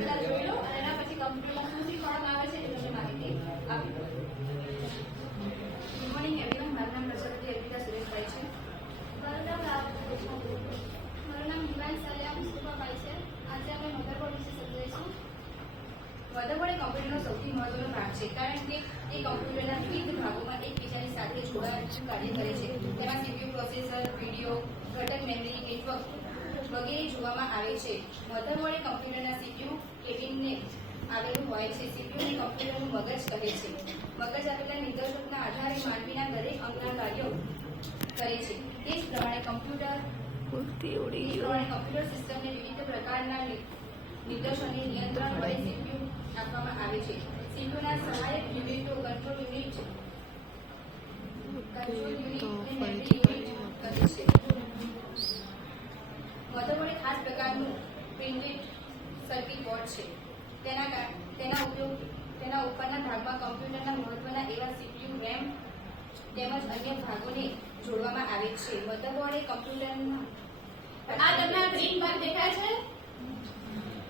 પહેલા જોઈ લો અને એના પછી કમ્પ્યુટરમાં શું શીખવાડવામાં આવે છે એ તમને માહિતી આપી દો. Good morning everyone. મારું નામ રસોડતી અર્પિતા સુરેશભાઈ છે. મારું નામ હિમાંશ સલિયા મુસ્તફાભાઈ છે. આજે અમે મધરબોર્ડ વિશે સમજાવીશું. મધરબોર્ડ એ કમ્પ્યુટરનો સૌથી મહત્વનો ભાગ છે, કારણ કે એ કમ્પ્યુટરના વિવિધ ભાગોમાં એકબીજાની સાથે જોડાયેલું કાર્ય કરે છે. તેમાં સીપીયુ, પ્રોસેસર, વિડીયો, ઘટક મેમરી, નેટવર્ક વગેરે જોવામાં આવે છે. મધરબોર્ડ એ કમ્પ્યુટરના સીપીયુ કેબિનને આવેલું હોય છે. સીપીયુને કમ્પ્યુટરનું મગજ કહે છે. મગજ આપેલા નિર્દેશોના આધારે માનવીના દરેક અંગના કાર્યો કરે છે. તે જ પ્રમાણે કમ્પ્યુટર સિસ્ટમને વિવિધ પ્રકારના નિર્દેશોને નિયંત્રણ વડે સીપીયુ આપવામાં આવે છે. સીપીયુના સહાયક યુનિટો કંટ્રોલ યુનિટ અને મેમરી યુનિટ કહે છે. મધરબોર્ડ ખાસ પ્રકારનું પ્રિન્ટેડ સર્કિટ બોર્ડ છે. તેના ઉપરના ભાગમાં કમ્પ્યુટરના મહત્વના એવા સીપીયુ, રેમ તેમજ અન્ય ભાગોને જોડવામાં આવે છે. મધરબોર્ડ એ કમ્પ્યુટરના આ તમને ગ્રીન ભાગ દેખાય છે,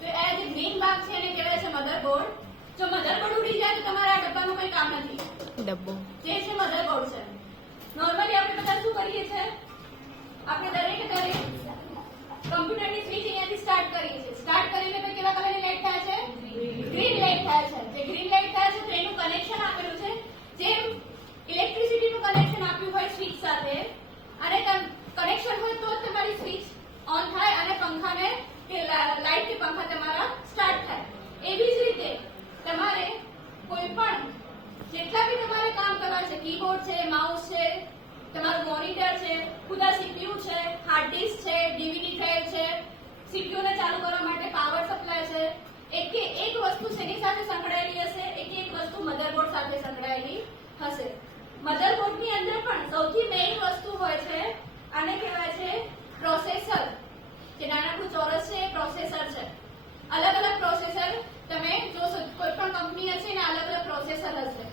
તો આ જે ગ્રીન ભાગ છે એને કહેવાય છે મધરબોર્ડ. જો મધરબોર્ડ ઉડી જાય તો તમારા આ ડબ્બાનું કોઈ કામ નથી. ડબ્બો જે છે મધરબોર્ડ છે. નોર્મલી આપણે બધા શું કરીએ છીએ, આપણે દરેક કમ્પ્યુટરની સ્વિચ અહીંયાથી સ્ટાર્ટ કરીએ છીએ. સ્ટાર્ટ કરીને તો કેવા કલરની લાઈટ થાય છે? ગ્રીન લાઈટ થાય છે. જે ગ્રીન લાઈટ થાય છે તો એનું કનેક્શન આપેલું છે. જેમ ઇલેક્ટ્રિસિટીનું કનેક્શન આપ્યું હોય સ્વિચ સાથે, અને કનેક્શન હોય તો જ તમારી સ્વિચ ઓન થાય અને પંખાને કે લાઈટ કે પંખા તમારા સ્ટાર્ટ થાય. એવી જ રીતે તમારે કોઈ પણ જેટલા બી તમારે કામ કરવા છે, કીબોર્ડ છે, માઉસ છે, તમારું મોનિટર છે, ખુદા સીપીયુ છે, હાર્ડ ડિસ્ક છે, ડીવીડી ડ્રાઈવ છે, સીપીયુ ને ચાલુ કરવા માટે પાવર સપ્લાય છે, એક વસ્તુ શેની સાથે સંકળાયેલી હશે? એક વસ્તુ મધરબોર્ડ સાથે સંકળાયેલી હશે. મધરબોર્ડની અંદર પણ સૌથી મેઇન વસ્તુ હોય છે, આને કહેવાય છે પ્રોસેસર. જે નાનકડું ચોરસ છે એ પ્રોસેસર છે. અલગ અલગ પ્રોસેસર તમે જોશો, કોઈ પણ કંપની હશે ને અલગ અલગ પ્રોસેસર હશે.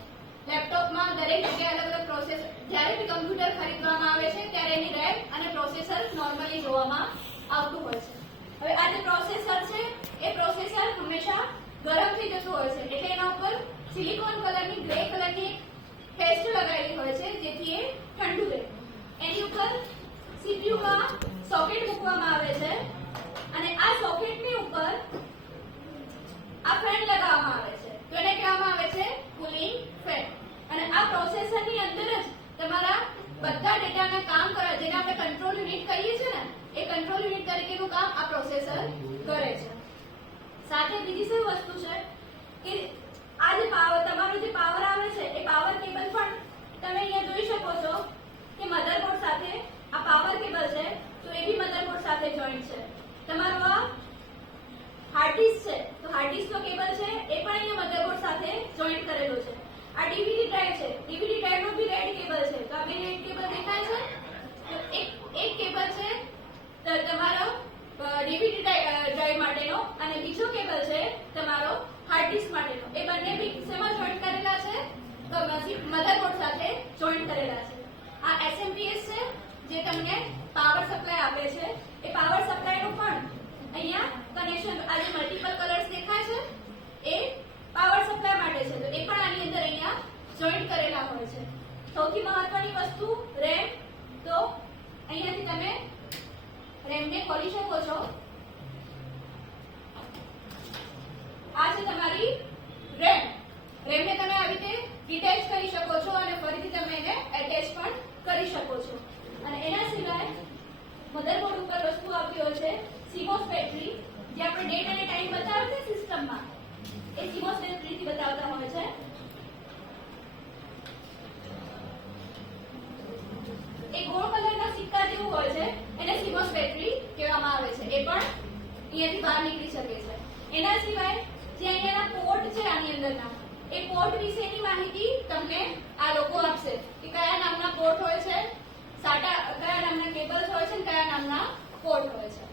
લેપટોપમાં દરેક જગ્યાએ અલગ અલગ પ્રોસેસર. જ્યારે બી કમ્પ્યુટર ખરીદવામાં આવે છે ત્યારે એની રેમ અને પ્રોસેસર નોર્મલી જોવામાં આવતું હોય છે. હવે આ જે પ્રોસેસર છે એ પ્રોસેસર હંમેશા ગરમ થઈ જતું હોય છે, એટલે એના ઉપર સિલિકોન કલરની ગ્રે કલરની પેસ્ટ લગાવેલી હોય છે જેથી એ ઠંડુ રહે. એની ઉપર સીપીયુમાં સોકેટ મૂકવામાં આવે છે અને આ સોકેટની ઉપર આ ફેન લગાવવામાં આવે છે. તો એને કહેવામાં આવે છે કુલિંગ ફેન. અને આ પ્રોસેસરની અંદર જ તમારા બધા ડેટાના કામ કરે, જેને આપણે કંટ્રોલ યુનિટ કહીએ છીએ ને, એ કંટ્રોલ યુનિટ તરીકેનું કામ આ પ્રોસેસર કરે છે. સાથે બીજી શું વસ્તુ છે કે આ જે પાવર, તમારો જે પાવર આવે છે એ પાવર કેબલ પણ તમે અહીંયા જોઈ શકો છો કે મધરબોર્ડ સાથે આ પાવર કેબલ છે તો એ બી મધરબોર્ડ સાથે જોઈન્ટ છે. તમારો આ હાર્ડ ડિસ્ક છે તો હાર્ડ ડિસ્કનો કેબલ છે એ પણ અહીંયા મધરબોર્ડ સાથે જોઈન્ટ કરેલો છે. આ ડીવીડી ડ્રાઈવ છે, ડીવીડી ડ્રાઈવનો બી રેડ કેબલ છે. તો આ બે રેડ કેબલ દેખાય છે. તો એક કેબલ છે તમારો ડીવીડી ડ્રાઈવ માટેનો અને બીજો કેબલ છે તમારો હાર્ડ ડિસ્ક માટેનો. એ બંને બી શેમાં જોઈન્ટ કરેલા છે? તો મધરબોર્ડ સાથે જોઈન્ટ કરેલા છે. આ એસએમપીએસ છે જે તમને પાવર સપ્લાય આપે છે. એ પાવર સપ્લાયનું પણ અહીંયા કનેક્શન, આ જે મલ્ટીપલ કલર્સ દેખાય છે એ પાવર સપ્લાય માટે છે. તો એ પણ આની અંદર અહીંયા જોઈન્ટ કરેલા હોય છે. સૌથી મહત્વની વસ્તુ રેમ. તો અહીંયાથી તમે રેમને ખોલી શકો છો. આ છે તમારી રેમ. રેમને તમે આવી રીતે ડિટેચ કરી શકો છો અને ફરીથી તમે એને એટેચ પણ કરી શકો છો. અને એના સિવાય મધરબોર્ડ ઉપર વસ્તુ આપી હોય છે CMOS બેટરી, જે આપણે ડેટ અને ટાઈમ બતાવે છે સિસ્ટમમાં, એ CMOS બેટરીથી બતાવતા હોય છે. એ ગોળ કલરના સિક્કા જેવું હોય છે, એને CMOS બેટરી કહેવામાં આવે છે. એ પણ અહીંયાથી બહાર નીકળી શકે છે. એના સિવાય જે અહીંયાના પોર્ટ છે આની અંદરના, એ પોર્ટ વિશેની માહિતી તમને આ લોકો આપશે કે કયા નામના પોર્ટ હોય છે, કયા નામના કેબલ્સ હોય છે, કયા નામના પોર્ટ હોય છે.